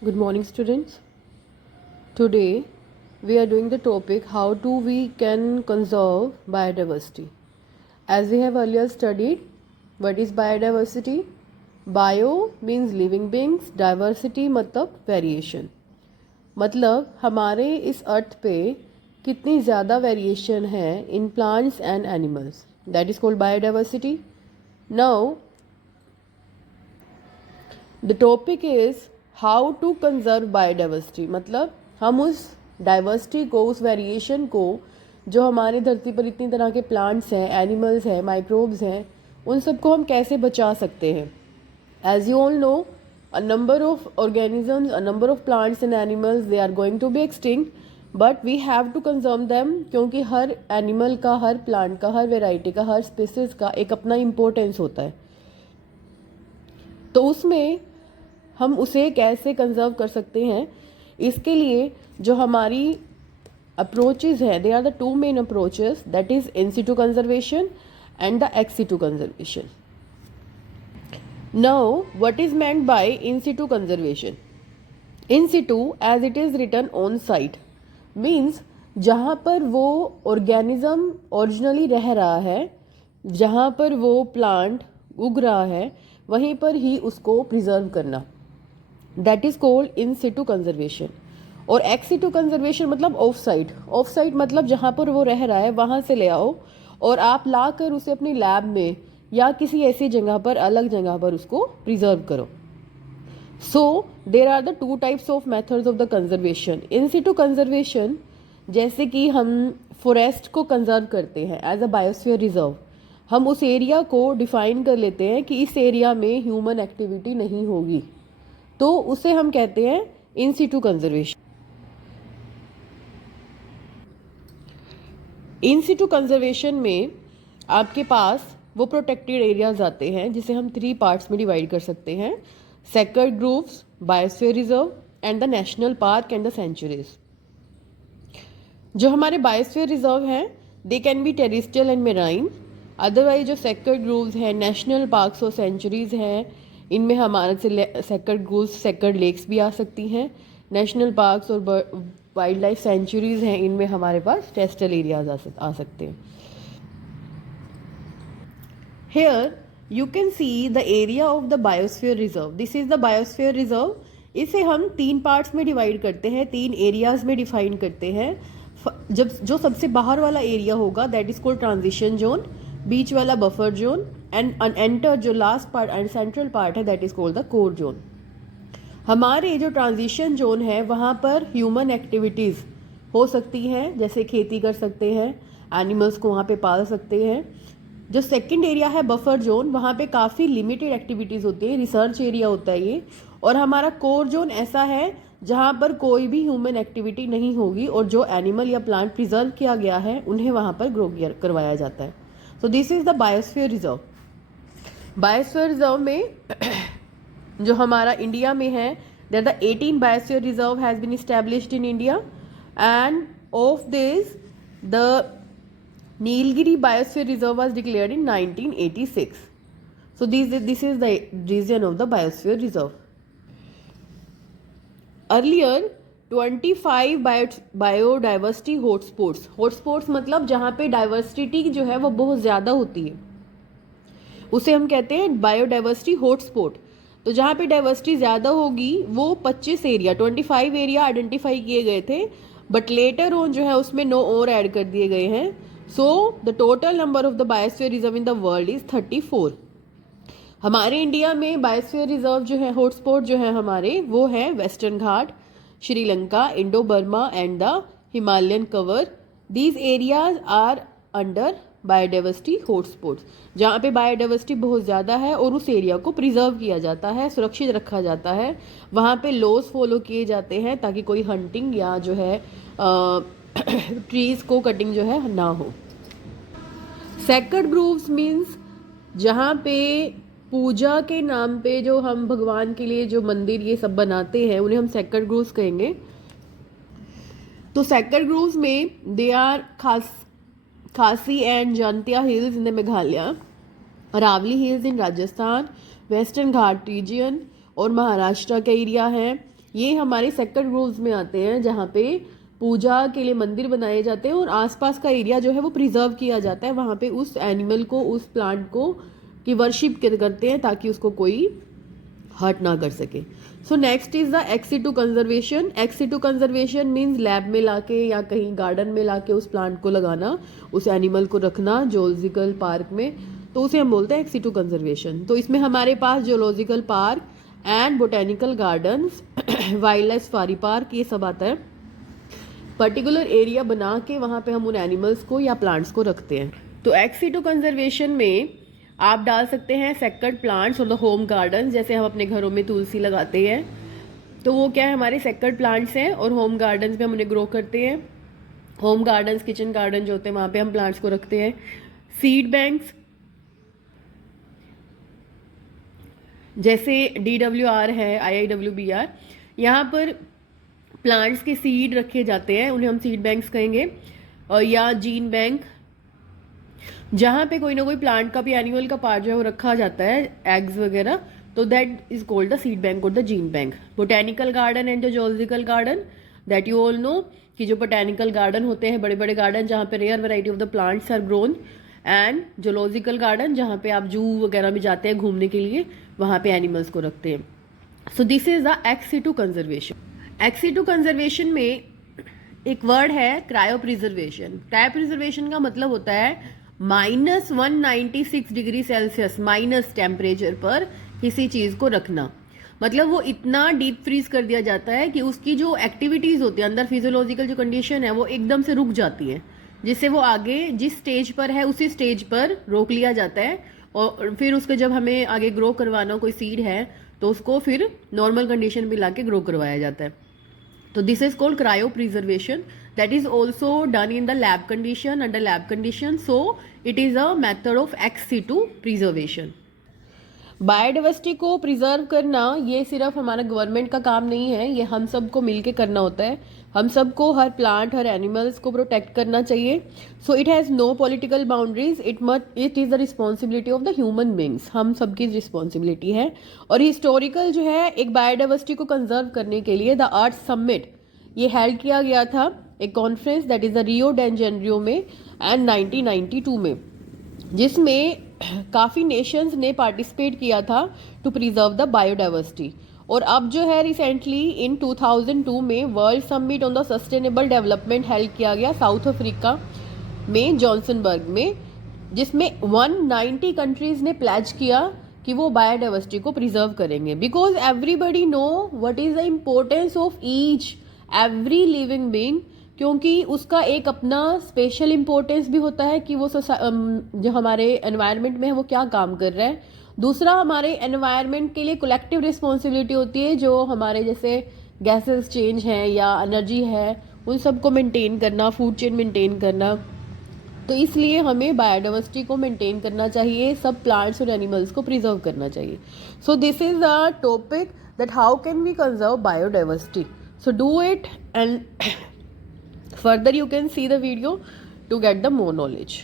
Good morning, students. Today we are doing the topic how to we can conserve biodiversity. As we have earlier studied, what is biodiversity? Bio means living beings, diversity मतलब variation. मतलब हमारे इस अर्थ पे कितनी ज़्यादा variation है in plants and animals, that is called biodiversity. Now the topic is how to conserve biodiversity. मतलब हम उस डाइवर्सिटी को, उस वेरिएशन को, जो हमारे धरती पर इतनी तरह के प्लांट्स हैं, एनिमल्स हैं, माइक्रोब्स हैं, उन सबको हम कैसे बचा सकते हैं. As you all know, a number of organisms, a number of plants and animals, they are going to be extinct, but we have to conserve them क्योंकि हर एनिमल का, हर प्लांट का, हर वेराइटी का, हर स्पीसीज का एक अपना इम्पोर्टेंस होता है. तो उसमें हम उसे कैसे कंजर्व कर सकते हैं, इसके लिए जो हमारी अप्रोचेज हैं, they are the two main approaches, that is in situ conservation and the ex situ conservation. Now, what is meant by in situ conservation? In situ, as it is written on site, means जहाँ पर वो organism originally रह रहा है, जहाँ पर वो plant उग रहा है, वहीं पर ही उसको प्रिजर्व करना, that is called in situ conservation. और एक्स सिटू कंजर्वेशन मतलब ऑफ साइट. ऑफ साइट मतलब जहाँ पर वो रह रहा है वहाँ से ले आओ और आप ला कर उसे अपनी लैब में या किसी ऐसी जगह पर, अलग जगह पर उसको प्रिजर्व करो. So there are the two types of methods of the conservation. In situ conservation, जैसे कि हम फॉरेस्ट को कंजर्व करते हैं एज अ बायोस्फीयर रिजर्व, हम उस एरिया को डिफाइन कर लेते हैं कि इस एरिया में ह्यूमन एक्टिविटी नहीं होगी, तो उसे हम कहते हैं इन situ conservation. In situ conservation में आपके पास वो प्रोटेक्टेड एरियाज आते हैं जिसे हम 3 पार्ट्स में डिवाइड कर सकते हैं: sacred groves, biosphere reserve and the national park and the sanctuaries. जो हमारे बायोस्फीयर रिजर्व हैं, they can be terrestrial and marine. Otherwise जो सेक्रेड ग्रोव्स हैं, नेशनल पार्क्स और सेंचुरीज हैं, इनमें हमारे से सेक्रेड ग्रोव्स, सेक्रेड लेक्स भी आ सकती हैं. नेशनल पार्क्स और वाइल्ड लाइफ सेंचुरीज हैं, इनमें हमारे पास टेरेस्ट्रियल एरियाज आ सकते हैं. Here you can see the area of the biosphere reserve. This is the biosphere reserve. इसे हम 3 पार्ट्स में डिवाइड करते हैं, 3 एरियाज में डिफाइन करते हैं. जब जो सबसे बाहर वाला एरिया होगा, that is called transition zone, बीच वाला बफर जोन, एंड अनएंटर जो last part and central part है, that is called the core zone. हमारे जो ट्रांजिशन जोन है, वहाँ पर ह्यूमन एक्टिविटीज़ हो सकती हैं, जैसे खेती कर सकते हैं, एनिमल्स को वहाँ पे पाल सकते हैं. जो सेकंड एरिया है, बफर जोन, वहाँ पे काफ़ी लिमिटेड एक्टिविटीज़ होती है, रिसर्च एरिया होता है ये. और हमारा कोर जोन ऐसा है जहाँ पर कोई भी ह्यूमन एक्टिविटी नहीं होगी और जो एनिमल या प्लांट प्रिजर्व किया गया है उन्हें वहाँ पर ग्रो करवाया जाता है. So this is the biosphere reserve. Biosphere reserve में जो हमारा इंडिया में है, there the 18 biosphere reserve has been established in India, and of this the Nilgiri Biosphere Reserve was declared in 1986. So this is the region of the Biosphere Reserve. Earlier 25 biodiversity hotspots. Hotspots मतलब जहाँ पे diversity जो है वो बहुत ज़्यादा होती है, उसे हम कहते हैं बायोडाइवर्सिटी हॉटस्पॉट. तो जहाँ पे डाइवर्सिटी ज़्यादा होगी वो 25 एरिया आइडेंटिफाई किए गए थे, बट लेटर ऑन जो है उसमें 9 और ऐड कर दिए गए हैं. So the total number of the biosphere reserve in the world is 34. हमारे इंडिया में बायोस्फीयर रिजर्व जो है, हॉटस्पॉट जो है हमारे, वो है western Ghat, Sri Lanka, Indo Burma and the Himalayan cover. These areas are under biodiversity hotspots, जहाँ पे बायोडाइवर्सिटी बहुत ज़्यादा है और उस एरिया को प्रिजर्व किया जाता है, सुरक्षित रखा जाता है. वहाँ पे लॉज फॉलो किए जाते हैं ताकि कोई हंटिंग या जो है ट्रीज को कटिंग जो है ना हो. सेक्रेड ग्रोव्स मीन्स जहाँ पे पूजा के नाम पे जो हम भगवान के लिए जो मंदिर ये सब बनाते हैं, उन्हें हम सेक्रेड ग्रोव्स कहेंगे. तो सेक्रेड ग्रोव्स में they are Khasi and Jaintia hills in the Meghalaya, Aravalli hills in Rajasthan, western Ghat region और महाराष्ट्र का एरिया है, ये हमारे सेक्टर ग्रोव्स में आते हैं, जहाँ पे पूजा के लिए मंदिर बनाए जाते हैं और आसपास का एरिया जो है वो प्रिजर्व किया जाता है, वहाँ पे उस एनिमल को, उस प्लांट को की वर्शिप करते हैं ताकि उसको कोई हर्ट ना कर सके। So next is the ex situ conservation. Ex situ conservation means lab में लाके या कहीं गार्डन में लाके उस प्लांट को लगाना, उस एनिमल को रखना जूलॉजिकल पार्क में, तो उसे हम बोलते हैं एक्सीटू कंजर्वेशन। तो इसमें हमारे पास zoological park and botanical gardens, wildlife safari park, ये सब आता है। पर्टिकुलर एरिया बना के वहाँ पे हम उन एनिमल्स को या प्लांट्स को रखते हैं। तो एक्सीटू कंजर्वेशन में आप डाल सकते हैं सेक्टर्ड प्लांट्स और द होम गार्डन, जैसे हम अपने घरों में तुलसी लगाते हैं, तो वो क्या है, हमारे सेक्टर्ड प्लांट्स हैं और होम गार्डन्स में हम उन्हें ग्रो करते हैं। होम गार्डन्स, किचन गार्डन जो होते हैं, वहाँ पे हम प्लांट्स को रखते हैं। सीड बैंक्स जैसे DWR है, IIWBR, यहाँ पर प्लांट्स के सीड रखे जाते हैं, उन्हें हम सीड बैंक्स कहेंगे। और या जीन बैंक, जहाँ पे कोई ना कोई प्लांट का भी, एनिमल का पार्ट जो है वो रखा जाता है, एग्स वगैरह, तो that is called the seed bank और the gene bank. Botanical garden and the zoological garden, that you all know कि जो बोटेनिकल गार्डन होते हैं, बड़े बड़े गार्डन जहाँ पे rare variety of the plants are grown, and zoological garden जहाँ पे आप जू वगैरह में जाते हैं घूमने के लिए, वहाँ पे एनिमल्स को रखते हैं। सो this is the ex situ conservation. Ex situ conservation में एक वर्ड है क्रायो प्रिजर्वेशन। क्रायो प्रिजर्वेशन का मतलब होता है -196 डिग्री सेल्सियस माइनस टेम्परेचर पर किसी चीज को रखना। मतलब वो इतना डीप फ्रीज कर दिया जाता है कि उसकी जो एक्टिविटीज होती है अंदर, फिजियोलॉजिकल जो कंडीशन है, वो एकदम से रुक जाती है, जिससे वो आगे जिस स्टेज पर है उसी स्टेज पर रोक लिया जाता है। और फिर उसके जब हमें आगे ग्रो करवाना कोई सीड है, तो उसको फिर नॉर्मल कंडीशन में लाके ग्रो करवाया जाता है। तो this is called cryo preservation, that is also done in the lab condition, under lab condition, so it is a method of ex situ preservation। Biodiversity को प्रिजर्व करना ये सिर्फ हमारा गवर्नमेंट का काम नहीं है, ये हम सबको मिलके करना होता है। हम सबको हर प्लांट, हर एनिमल्स को प्रोटेक्ट करना चाहिए। So it has no political boundaries, it is the responsibility of the human beings, हम सबकी रिस्पॉन्सिबिलिटी है। और हिस्टोरिकल जो है, एक बायोडाइवर्सिटी को कंजर्व करने के लिए द अर्थ समिट ये हेल्ड किया गया था, एक conference, that is the Rio de Janeiro में एंड 1992 में, जिसमें काफ़ी नेशंस ने पार्टिसिपेट किया था टू प्रिजर्व द बायोडाइवर्सिटी। और अब जो है रिसेंटली इन 2002 में world summit on the sustainable development held किया गया साउथ अफ्रीका में, जॉन्सनबर्ग में, जिसमें 190 कंट्रीज ने प्लेज किया कि वो बायोडाइवर्सिटी को प्रिजर्व करेंगे। Because everybody know what is the importance of each every living being, क्योंकि उसका एक अपना स्पेशल इम्पोर्टेंस भी होता है कि वो जो हमारे एनवायरनमेंट में है वो क्या काम कर रहा है। दूसरा, हमारे एनवायरनमेंट के लिए कलेक्टिव रिस्पॉन्सिबिलिटी होती है, जो हमारे जैसे गैसेस चेंज हैं या एनर्जी है, उन सबको मेंटेन करना, फूड चेन मेंटेन करना। तो इसलिए हमें बायोडाइवर्सिटी को मेंटेन करना चाहिए, सब प्लांट्स और एनिमल्स को प्रिजर्व करना चाहिए। So this is the topic that how can we conserve biodiversity. So do it, and further you can see the video to get the more knowledge.